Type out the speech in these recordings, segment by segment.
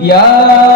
يا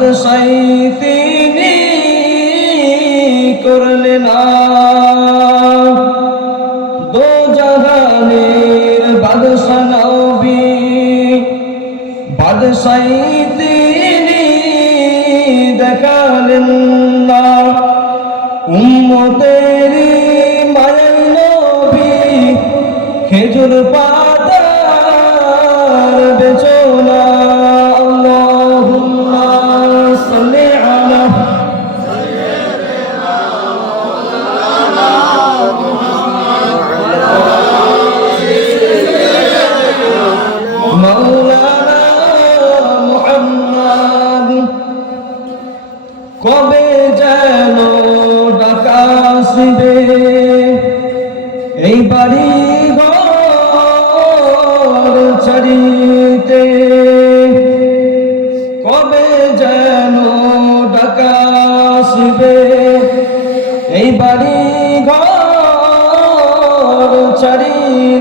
বাদশাই তিনি করলেন দো জাহানের বাদশা নবী বাদশাই তিনি দেখালেন না। উম্মতেরি মায়াই নবী, খেজুর পাতার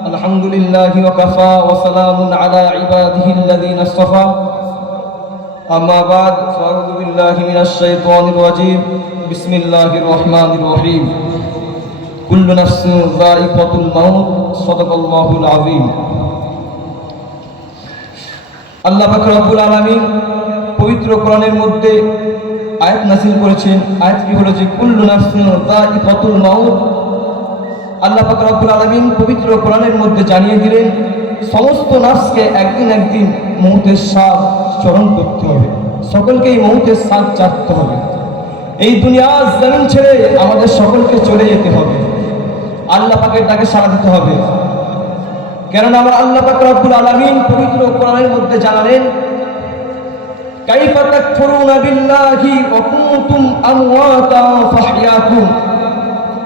الحمد لله الحمد لله وكفى وسلام على عباده الذين اصطفى أما بعد فأعوذ بالله من الشيطان الرجيم بسم الله الرحمن الرحيم كل نفس ذائقة الموت صدق الله العظيم আল্লাহ পাক রব্বুল আলামিন পবিত্র কোরআনের মধ্যে আয়াত নাসিল করেছেন আয়াতটি হলো যে কুল্লু নাফসিন যায়িকাতুল মাউত আল্লাহ পাক রব্বুল আলামিন পবিত্র কোরআনের মধ্যে জানিয়ে দিলেন, সমস্ত নাফসকে একদিন একদিন মৌতের স্বাদ চরণ করতে হবে। সকলকেই মৌতের স্বাদ চাটতে হবে। এই দুনিয়ার জমিন ছেড়ে আমাদের সকলকে চলে যেতে হবে। আল্লাহ পাকের ডাকে সাড়া দিতে হবে। কেননা আমার আল্লাহ পাক রব্বুল আলামিন পবিত্র কোরআনের মধ্যে জানালেন, কাইফা তাকফুরুনা বিল্লাহি ওয়া কুনতুম আমওয়াতা ফাহইয়াকুম।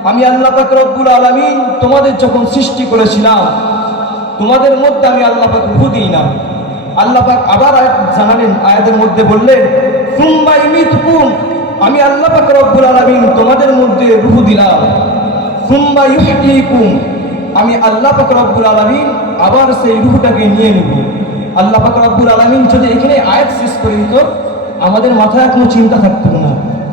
আমি আল্লাহ রব্বুল আলামিন তোমাদের যখন সৃষ্টি করেছিলাম, তোমাদের মধ্যে আমি আল্লাহ পাক রুহু দিই না। আল্লাহ পাক আবার জানালেন, আয়াতের মধ্যে বললেন, সুম্মা ইমিতুকুম আমি আল্লাহ পাক রব্বুল আলামিন তোমাদের মধ্যে রুহু দিলাম। সুম্মা ইউহয়িকুম আমি আল্লাহ পাক রব্বুল আলামিন আবার সেই রুহুটাকে নিয়ে নেব। আল্লাহ পাক রব্বুল আলামিন যদি এখানে আয়াত শেষ করে দিত, আমাদের মাথায় কোনো চিন্তা থাকতো না।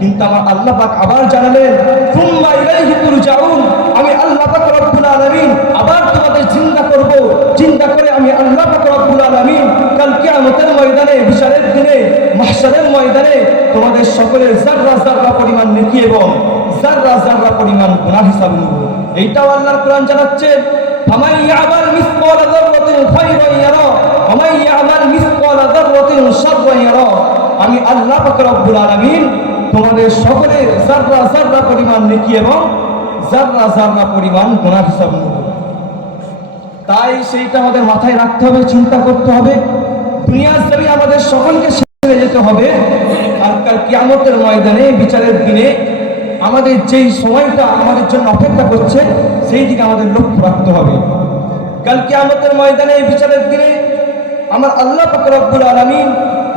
কিন্তু আমার আল্লাহ পাক আবার জানালেন, সুম্মা ইলাইহি তুরজাউন। আমি আল্লাহ পাক রব্বুল আলামিন আবার তোমাদের চিন্তা করব। চিন্তা করে আমি আল্লাহ পাক রব্বুল আলামিন কাল কিয়ামতের ময়দানে বিচারের দিনে, মাহশারের ময়দানে তোমাদের সকলের জাররা জাররা পরিমাণ নেকি এবং জাররা জাররা পরিমাণ গুনাহ হিসাব নেব। এইটাও আল্লাহর কোরআন জানাচ্ছে ফামান ইয়ামাল মিসকালা যাররাতিন খায়রান ইয়ারা। ওমান ইয়ামাল মিসকালা যাররাতিন শাররান ইয়ারা। আমি আল্লাহ পাক রব্বুল আলামিন তোমাদের সকলের জাররা জাররা পরিমাণ নেকি এবং জাররা জাররা পরিমাণ গুনাহ হিসাব তাই সেইটা আমাদের মাথায় রাখতে হবে, চিন্তা করতে হবে। দুনিয়ার জমি আমাদের সকলকে ছেড়ে যেতে হবে। আর কাল কিয়ামতের ময়দানে, বিচারের দিনে আমাদের যেই সময়টা আমাদের জন্য অপেক্ষা করছে, সেই দিকে আমাদের লক্ষ্য রাখতে হবে। কাল কিয়ামতের ময়দানে, বিচারের দিনে আমার আল্লাহ পাক রব্বুল আলামিন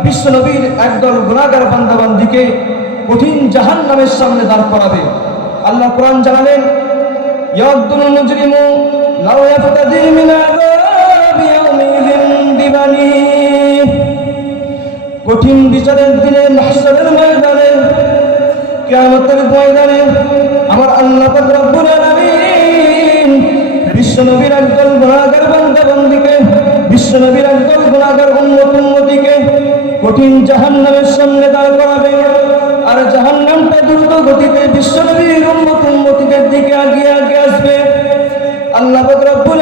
বিশ্ব নবীর একদল গুণাগার বান্দাবান্দিকে কঠিন জাহান নামের সামনে দাঁড় করাবে। আল্লাহ কোরআন জানালেন কঠিন বিচারের দিনে মাহশরের ময়দানে, কিয়ামতের ময়দানে আমার আল্লাহ পাক বিশ্ব নবীর একদল গুনাহগার বান্দা বান্দিকে বিশ্ব নবীর একদল গুনাহগার উম্মত কঠিন জাহান্নামের সামনে দাঁড় করাবে। গতিতে বিশ্ব নবীর উম্মত উম্মতিদের দিকে আগিয়ে আগিয়ে আসবে। আল্লাহ রব্বুল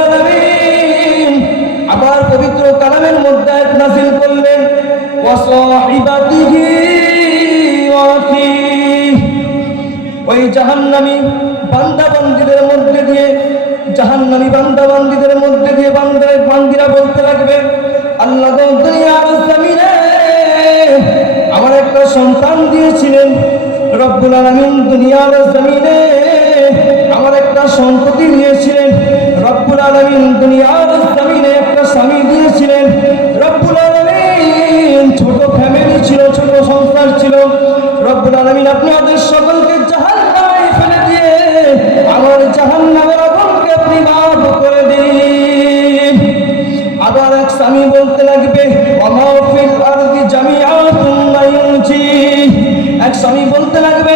আবার পবিত্র কালামের মধ্যে আয়াত নাযিল করলেন ওই জাহান্নামী বান্দা বান্দিদের মধ্যে দিয়ে, জাহান্নামী বান্দা বান্দিদের মধ্যে দিয়ে বান্দারে বান্দিরা বলতে লাগবে, আল্লাহ আমার একটা সন্তান দিয়েছিলেন। রব্বুল আলমিন দুনিয়ার জমিনে আমার একটা সম্পত্তি দিয়েছিলেন রব্বুল আলমিন দুনিয়ার জমিনে একটা স্বামী দিয়েছিলেন। রব্বুল আলমিন ছোট ফ্যামিলি ছিল, ছোট সংসার ছিল। স্বামী বলতে লাগবে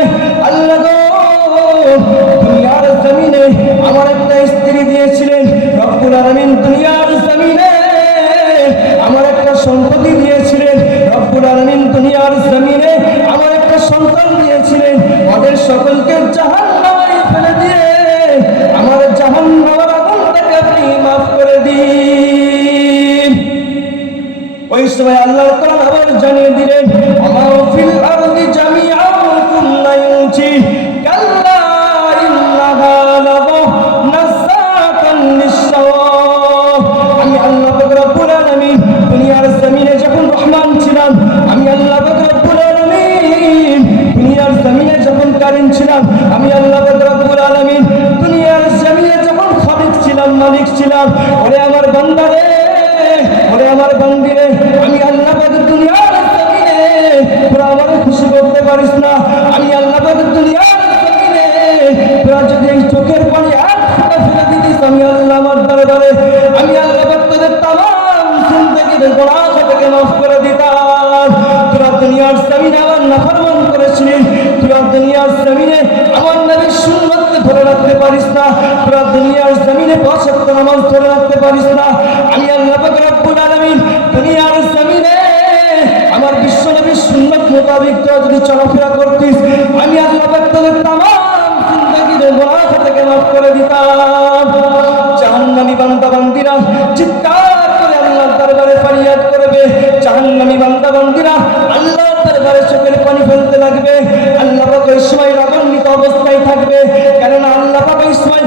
কারিম ছিলাম, আমি আল্লাহ রব্বুল আলামিন দুনিয়ার জমিনে যখন খালিক ছিলাম, মালিক ছিলাম ওরে আমার বান্দারে ওরে আমার বান্দিরে আমি আল্লাহ দুনিয়ার জমিনে তোরা আমার খুশি করতে পারিস না। আমি আল্লাহ দুনিয়ার জমিনে তোরা যদি এই চোখের পানি ফেলে দিতিস, আমি আল্লাহ আমার দরবারে, আমি আল্লাহ তোদের তামাম জিন্দগির গোনাহ থেকে মাফ করে দিতাম। দুনিয়ার জমিনে আমার নাফরমান করেছিলি তোরা দুনিয়ার জমিনে আমার নবীর সুন্নতকে ধরে রাখতে পারিস না। তোরা দুনিয়ার জমিনে পাঁচ নামাজ ধরে রাখতে পারিস না। আমি আল্লাহ পাক রব্বুল আলামিন দুনিয়ার জমিনে আমার বিশ্ব নবীর সুন্নত মোতাবেক তোরা যদি চলাফেরা করতিস, আমি আল্লাহ পাক তোদের তামাম জিন্দগির গোনাহ থেকে মাফ করে দিতাম। জাহান্নামী বান্দা বান্দিরা চিৎকার করে আল্লাহর দরবারে ফরিয়াদ করবে। জাহান্নামী বান্দা বান্দিরা ফেলতে আল্লাহ পাক ওই সময় রাগান্বিত অবস্থায় থাকবে। কেননা আল্লাহ পাক ওই সময়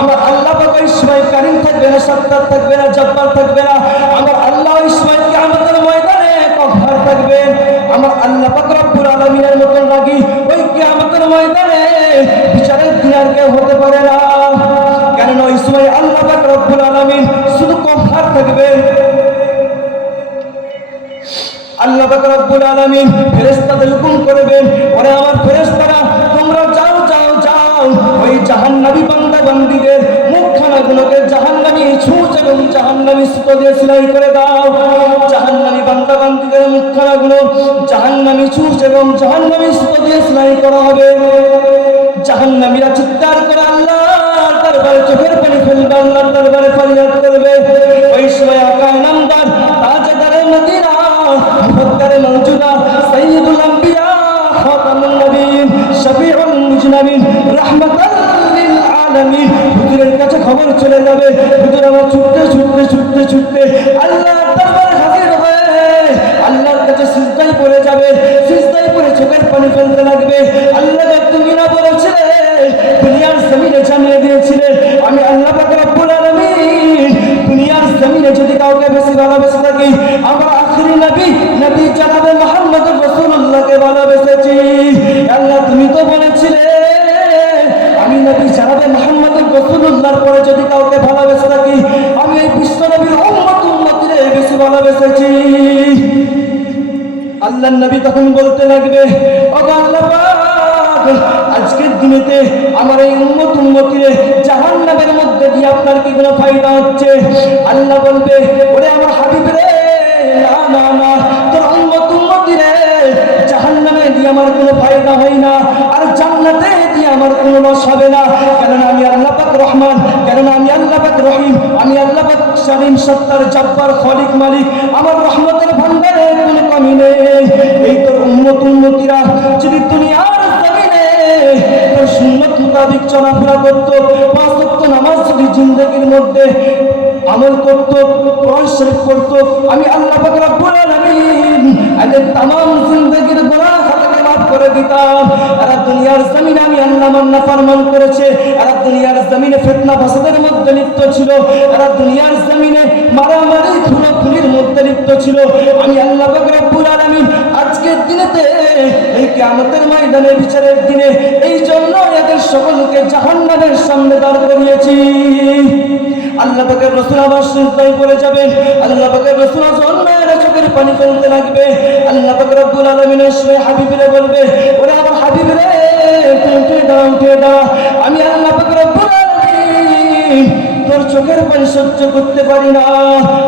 আমার আল্লাহ পাক ওই সময় কারিম থাকবে না, সত্তার থাকবে না, জব্বার থাকবে না। আমার আল্লাহ ওই সময় কিয়ামতের ময়দানে কহার থাকবে। আমার আল্লাহ পাক রব্বুল আলামিনের মতন লাগি ওই কিয়ামতের ময়দানে বিচারের দিনে আর কেউ হতে পারে না। কেননা ওই সময় আল্লাহ পাক রব্বুল আলামিন শুধু কহার থাকবেন পাক আলামিন ফেরেশতাদের হুকুম করবেন আমার ফেরেশতারা, তোমরা যাও যাও যাও। ওই জাহান্নামী মুখখানাগুলোকে জাহান্নামী ছুঁচ এবং জাহান্নামী সুতো দিয়ে সেলাই করে দাও। জাহান্নামী মুখখানাগুলো জাহান্নামী ছুঁচ এবং জাহান্নামী সুতো দিয়ে সেলাই করা হবে। জাহান্নামীরা চিৎকার করে আল্লাহ দরবারে চোখের পানি ফেলবে, আল্লাহর দরবারে ফরিয়াদ আল্লাহ তুমি না বলেছিলে জমিনে জানিয়ে আমি আল্লাহ রব্বুল আলামিন জমিনে যদি কাউকে বেশি ভালোবেসে থাকি, আমার আখরি নবী নবী জানাবে ভালোবেসেছি। আল্লাহ তুমি তো বলেছিলে আমি নবী জানাবে পরে যদি কাউকে ভালোবেসে থাকি, আমি এই বিশ্ব নবীর উম্মত বেশি ভালোবেসেছি। আল্লাহ নবী তখন বলতে লাগবে ও আল্লাহ আজকের দিনেতে আমার এই উম্মত উম্মতিরে জাহান্নামের মধ্যে দিয়ে আপনার কি কোনো ফায়দা হচ্ছে? আল্লাহ বলবে, ওরে আমার হাবিব রে না না, তোর উম্মত উম্মতিরে জাহান্নামে দিয়ে আমার কোনো ফায়দা হয় না, আর জান্নাতে দিয়ে আমার কোনো লস হবে না। কেননা আমি আল্লাহ রহমান, কেননা আমি আল্লাহ রহিম, আমি আল্লাহ স্বাধীন সত্তার জব্বার খলিক মালিক, আমার রহমতের চলাফেরা করত, পাঁচ রক্ত নামাজ যদি জিন্দগির মধ্যে আমল করত, কোরআন শরীফ করত আমি আল্লাহ পাক রব্বুল আমি আজ তাম জিন্দগির গোনা করে দিতাম। এরা দুনিয়ার জমিনে আমি আল্লাহ মান্না ফরমান করেছে। এরা দুনিয়ার জমিনে ফিতনা ফাসাদের মধ্যে লিপ্ত ছিল। এরা দুনিয়ার জমিনে মারামারি খুনাখুনির মধ্যে লিপ্ত ছিল। আমি আল্লাহ রব্বুল আলামিন আজকের দিনেতে এই কিয়ামতের ময়দানে বিচারের দিনে এই জন্য এদের সকলকে জাহান্নামের সামনে দাঁড় করিয়েছি। আল্লাহ পাকের রসুল আবার চিন্তায় পড়ে যাবেন। আল্লাহ পাকের রসুল জন্মের চোখের পানি ফেলতে লাগবে। আল্লাহ রব্বুল আলামিনের সঙ্গে হাবিবরে বলবে, ওরে আমার হাবিবরে উঠে দাঁড়া উঠে দাঁড়া আমি আল্লাহ রব্বুল আলামিন তোর চোখের পানি সহ্য করতে পারি না।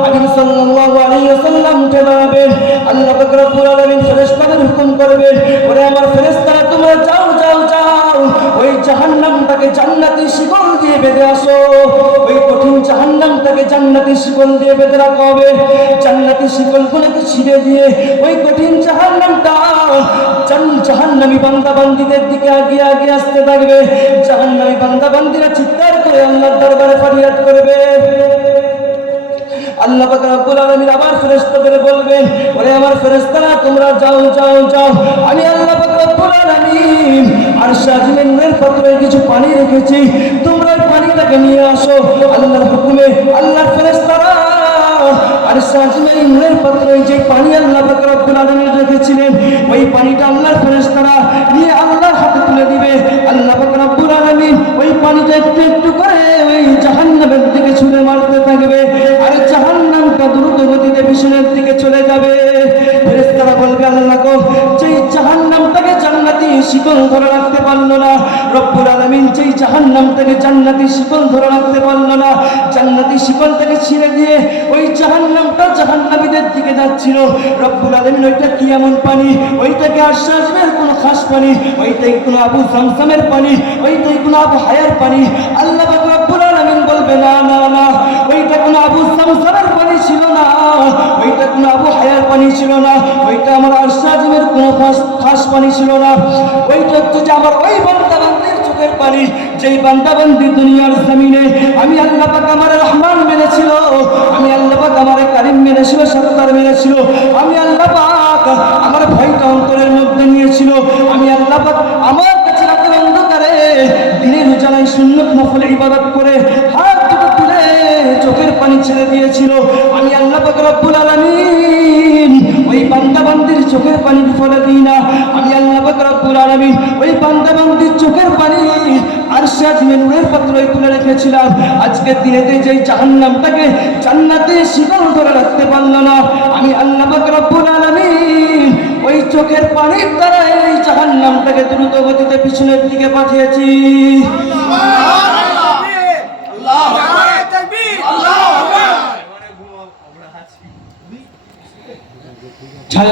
আমি সাল্লাল্লাহু আলাইহি ওয়াসাল্লাম উঠে দাঁড়াবেন। আল্লাহ পাক রব্বুল আলামিন ফেরেশতাদের হুকুম করবেন, ওরে আমার ফেরেশতারা, তোমরা যাও ওই জাহান্নামটাকে জান্নাতি শিকল দিয়ে বেঁধে আসো। ওই কঠিন জাহান্নামটাকে জান্নাতি শিকল দিয়ে বেঁধে রাখা হবে। জান্নাতি শিকলগুলোকে ছিঁড়ে দিয়ে ওই কঠিন জাহান্নামটা জাহান্নামী বান্দা বান্দিদের দিকে আগে আগে আসতে থাকবে। জাহান্নামী বান্দা বান্দিরা চিৎকার করে আল্লাহর দরবারে ফরিয়াদ করবে। আল্লাহ পাক রব্বুল আলামিন আবার ফেরেশতাদের বলবেন, ওরে আমার ফেরেশতারা, তোমরা যাও যাও যাও। আমি আল্লাহ পাক রব্বুল আলামিন। আর শাহিমের পাত্রে কিছু পানি রেখেছি। তোমরা ওই পানিটাকে নিয়ে আসো। আল্লাহর হুকুমে আল্লাহর ফেরেশতারা। আর শাহিমের পাত্রে যে পানি আল্লাহ পাক রব্বুল আলামিন রেখেছিলেন, ওই পানিটা আল্লাহর ফেরেশতারা নিয়ে আল্লাহর হাতে তুলে দিবে। আল্লাহ পাক রব্বুল আলামিন ওই পানিটা একটু একটু করে ওই জাহান্নামের দিকে ছুঁড়ে মারতে থাকবে। আর জাহান্নামটা দ্রুত গতিতে পিছনের দিকে চলে যাবে। ফেরেশতারা বলবে, আল্লাহ গো শিকল ধরে রাখতে পারল না। রব্বুল আলামিন যেই জাহান্নামটাকে জান্নাতি শিকল ধরে রাখতে পারল না, জান্নাতি শিকলটাকে ছিঁড়ে দিয়ে ওই জাহান্নামটা জাহান্নামীদের দিকে যাচ্ছিল। রব্বুল আলামিন ওইটা কি এমন পানি? ওইটাকে আশ্বাসের কোনো খাস পানি? ওইটাই কোনো আবু জামসামের পানি? ওইটাই কোনো আবু হায়ার পানি? আল্লাহ রব্বুল আলামিন বলবে, না না না। ওইটা কোনো আবু জামসামের পানি ছিল না, ওইটা কোনো আবু হায়ার পানি ছিল না, ওইটা আমার আশ্বাসের কোনো খাস পানি ছিল না। ওইটা হচ্ছে যে আমার ওই বান্দা বান্দির চোখের পানি, যেই বান্দা বান্দি দুনিয়ার জমিনে আমি আল্লাহ পাক আমার রহমান মেনেছিল, আমি আল্লাহ পাক আমার কারিম মেনেছিল, সত্তার মেনেছিল, আমি আল্লাহ পাক আমার ভয়টা অন্তরের মধ্যে নিয়েছিল, আমি আল্লাহ পাক আমার কাছে রাতের অন্ধকারে দিনের উজালায় সুন্নত নফল ইবাদত করে তুলে চোখের পানি ছেড়ে দিয়েছিল। আমি আল্লাহ রব্বুল আলামিন ওই বান্দা চোখের পানি ফলে দিই না। আমি আল্লাহ রব্বুল আলামিন ওই বান্দা চোখের পানি তুলে রেখেছিলাম। আজকে ধরে রাখতে পারল না। আমি ওই চোখের পানির দ্বারা এই দ্রুত গতিতে পিছনের দিকে পাঠিয়েছি। ছাড়া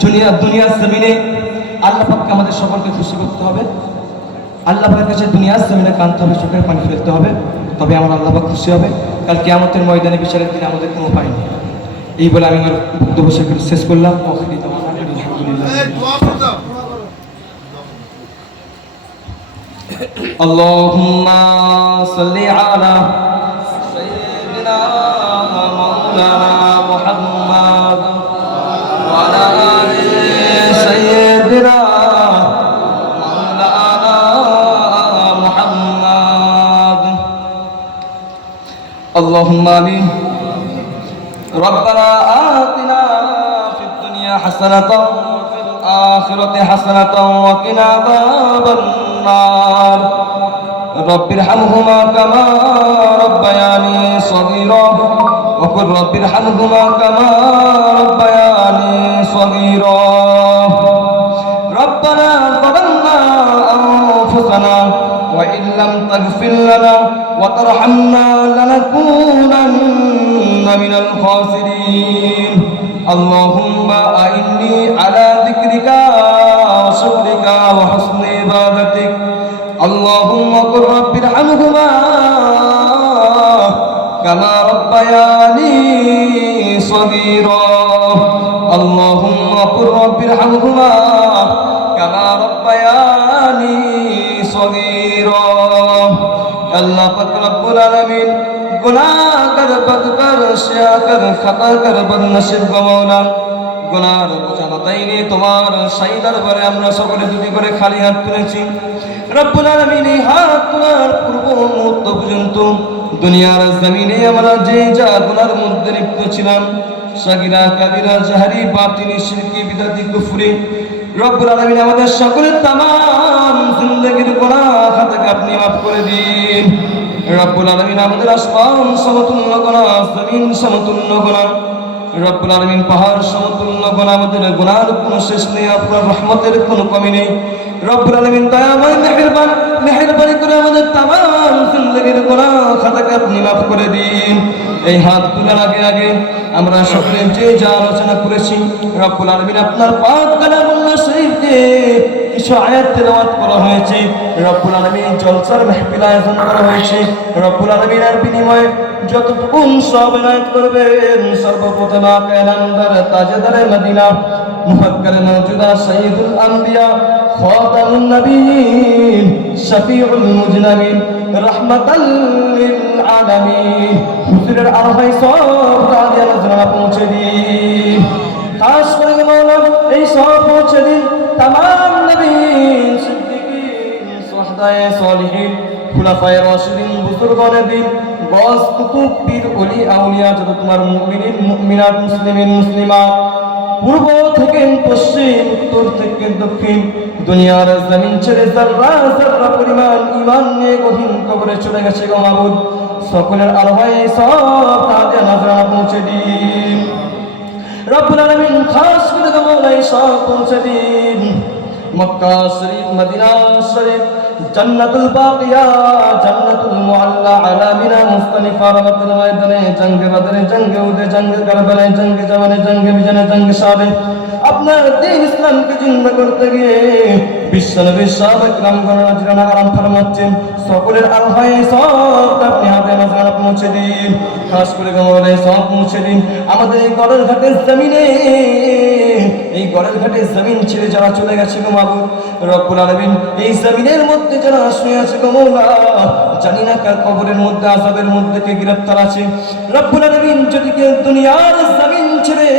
দুনিয়া দুনিয়ার জমিনে আল্লাহ পাককে আমাদের সকলকে খুশি করতে হবে আল্লাহ পাকের কাছে দুনিয়ার জমিনে কানতে হবে চোখের পানি ফেলতে হবে তবে আমার আল্লাহ পাক খুশি হবে কাল কেয়ামতের ময়দানে বিচারের দিনে আমাদের কোনো উপায় নেই এই বলে আমি আমার বক্তব্য শেষ- শেষ করলাম ওখানে আলহামদুলিল্লাহ اللهم صل على سيدنا مولانا اللهم آمين ربنا آتنا في الدنيا حسنة وفي الآخرة حسنة وقنا عذاب النار رب ارحمهما كما ربياني صغيرا وقل رب ارحمهما كما ربياني صغيرا ربنا ظلمنا أنفسنا وإن لم تغفر لنا وترحمنا لنكونن من الخاسرين اللهم أعني على ذكرك وشكرك وحسن عبادتك اللهم قل رب ارحمهما كما ربياني صغيرا اللهم قل رب ارحمهما كما ربياني আল্লাহ পাক রব্বুল আলামিন গুনাহ কর বদকর শিয়া কর খাতা কর বদনসিব তোমার সাই দরবারে আমরা সকলে দুটি করে খালি হাত তুলেছি। রব্বুল আলামিন এই হাত তোলার পূর্ব মুহূর্ত পর্যন্ত দুনিয়ার জমিনে আমরা যে যা গুনার মধ্যে লিপ্ত ছিলাম, সাগিরা কাবিরা জাহারি, বাতিনি শিরকি বিদাতি, কুফরি, রব্বুল আলামিন আমাদের সকলের তামাম জিন্দেগির গুনাহ খাতাকে আপনি মাফ করে দিন। রব্বুল আলামিন আমাদের আসমান সমতুল্য গুনাহ জমিন সমতুল্য গুনাহ রব্বুল আলামিন পাহাড় সমতুল্য গুনাহ আমাদের গুনার কোনো শেষ নেই, আপনার রহমতের কোনো কমি নেই। রব্বুল আলামিন দয়াময় মেহেরবান, মেহেরবানি করে আমাদের তামাম জিন্দেগির গুনাহ খাতাকে আপনি মাফ করে দিন। এই হাত তোলার আগে আগে আমরা সকলে যে যা আলোচনা করেছি, রব্বুল আলামিন আপনার পাপ পাক কালামুল্লাহ শরীফকে কিছু আয়াত তেলাওয়াত করা হয়েছে। রব্বুল আলামিন জলসার মাহফিল আয়োজন করা হয়েছে। রব্বুল আলামিনের বিনিময়ে যতটুকু সব এনায়েত করবেন, সর্বপ্রথম আকালামদার তাজদারে মদিনা মুফাক্কার মওজুদা সাইয়্যিদুল আম্বিয়া, খাতামুন নবিয়্যিন শফিউল মুজনামিন, রাহমাতাল লিল আলামিন। হুজুরের আরহাই সব আলোচনা পৌঁছে দিন। খাস করে মাওলা এই সব পৌঁছে দিন। তামাম নবীন সিদ্দিকীন সুহাদায়ে সালিহিন দিন গস কুতুব, পীর, ওলি, আউলিয়া যত তোমার মুমিনিন, মুমিনাত, মুসলিমিন পূর্ব থেকে পশ্চিম, উত্তর থেকে দক্ষিণ, দুনিয়ার জমিন ছেড়ে জাররা জাররা পরিমাণ ঈমান নিয়ে গহীন কবরে চলে গেছে গো সকলের আরহায় সব তাদের নজরানা পৌঁছে দিন। রব্বুল আলামিন খাস করে তো মৌলাই সব পৌঁছে দিন। মক্কা, শরীফ, মদিনা, শরীফ, জান্নাতুল বাকিয়া, জান্নাতুল মুআল্লা আলা মিনা মুস্তানিফা রাবাতুল ময়দানে, জঙ্গে বদরে, জঙ্গে উদে জঙ্গে কারবালায় জঙ্গে জওয়ানে, জঙ্গে বিজনে জঙ্গে সাবে আপনার দিন ইসলামকে জিন্দা করতে গিয়ে বিশ্বনবী সাহাবাক রাম গণনা জিরানা আরাম ফরমাচ্ছেন, সকলের আর হয় সব আপনি হাতে মাঝখানে পৌঁছে দিন। খাস করে গমনে সব পৌঁছে দিন। আমাদের এই গড়ের ঘাটের জমিনে, এই গড়ের ঘাটে জমিন ছেড়ে যারা চলে গেছে গো মাবু রব্বুল আলমিন, এই জমিনের মধ্যে যারা শুয়ে আছে গো মৌলা, জানি না কার কবরের মধ্যে আজাবের মধ্যে কে গ্রেপ্তার আছে। রব্বুল আলমিন, যদি কেউ দুনিয়ার জমিন ছেড়ে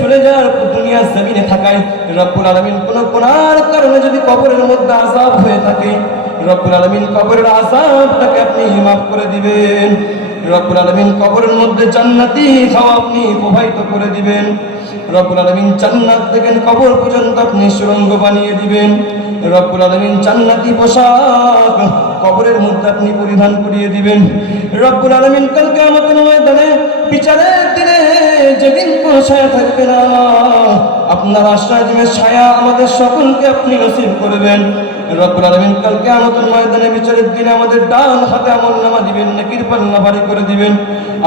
চলে যাওয়ার দুনিয়ার জমিনে থাকায় রব্বুল আলামিন কোন গুনার কারণে যদি কবরের মধ্যে আযাব হয়ে থাকে, রব্বুল আলামিন কবরের আযাবটাকে আপনি মাফ করে দিবেন। রব্বুল আলামিন কবরের মধ্যে জান্নাতি খাওয়া আপনি প্রবাহিত করে দিবেন। রব্বুল আলামিন জান্নাত থেকে কবর পর্যন্ত আপনি সুরঙ্গ বানিয়ে দিবেন। রব্বুল আলামিন জান্নাতি পোশাক কবরের মধ্যে আপনি পরিধান করিয়ে দিবেন। রব্বুল আলামিন কালকে আমাদের ময়দানে বিচারের যেদিন কোনো ছায়া থাকবে না। আপনার আশ্রয় ছায়া আমাদের সকলকে আপনি নসিব করবেন। কালকে ময়দানে বিচারের আমাদের আমল নামা দিবেন করে দিবেন।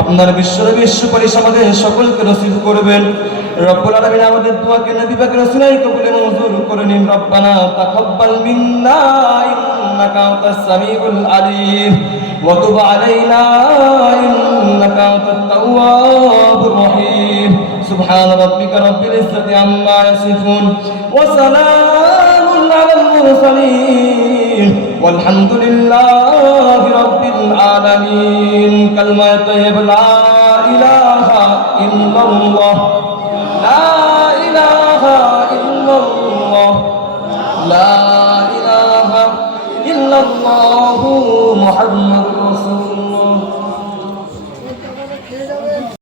আপনার বিশ্বরবি সুপারিশ আমাদের সকলকে নসিব করবেন। রব্বুল আলামিন আমাদের দোয়াকে নবী পাকের রসুলাই কবুলে মঞ্জুর করে নিন। রব্বানা তাকাব্বাল মিন্না وتب علينا إنك أنت التواب الرحيم. سبحان ربك رب العزة عما يصفون وسلام على المرسلين والحمد لله رب العالمين. كلمة طيب لا إله إلا الله. لا إله إلا الله. لا إله إلا الله محمد